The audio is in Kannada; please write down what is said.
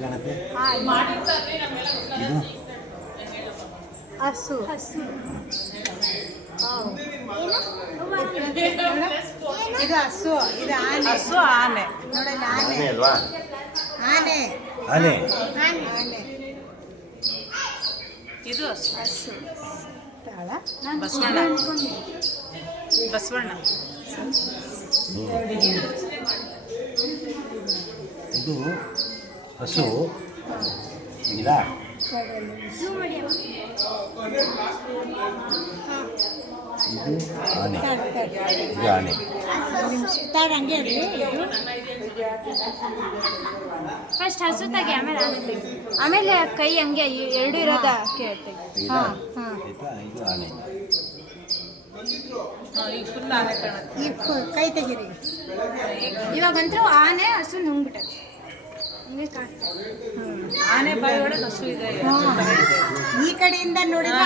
ಕಾಣುತ್ತೆ ಹಸು ಇದು ಹಸು, ಇದು ಆನೆ. ಹಸು ಆನೆ ನೋಡಲ್ಲ, ಆನೆ ಆನೆ ಅಲ್ವಾ? ಆನೆ ಆನೆ ಆನೆ. ಇದು ಹಸು. ಹಸು ತಾಳ ಬಸವಣ್ಣ ಬಸವಣ್ಣ ಇದು ಹಸು ಇಲ್ಲ. ಇದು ಆನೆ. ಇದು ಆನೆ. ತಾಳ ಹಂಗೆ ಇರಲಿ. ಇದು ಫಸ್ಟ್ ಹಸು ತೆಗಿ, ಆಮೇಲೆ ಆನೆ ತೆಗಿ. ಆಮೇಲೆ ಕೈ ಹಂಗೆ ಎರಡು ಇರೋದ ಕೇಳ್ತೀವಿ. ಇದಾ? ಹಾಂ ಆಯ್ತಾ? ಇದು ಆನೆ. ಈಗ ಫುಲ್ ಆನೆ ಕಾಣುತ್ತೆ. ಈ ಕೈ ತೆಗೀರಿ. ಇವಾಗಂತೂ ಆನೆ ಹಸು ನುಂಗ್ಬಿಟ್ಟೆ ಹಿಂಗೆ ಕಾಣ್ತದೆ. ಆನೆ ಬಾಯಿ ಒಳಗೆ ಹಸು ಇದೆ. ಈ ಕಡೆಯಿಂದ ನೋಡಿದ್ರೆ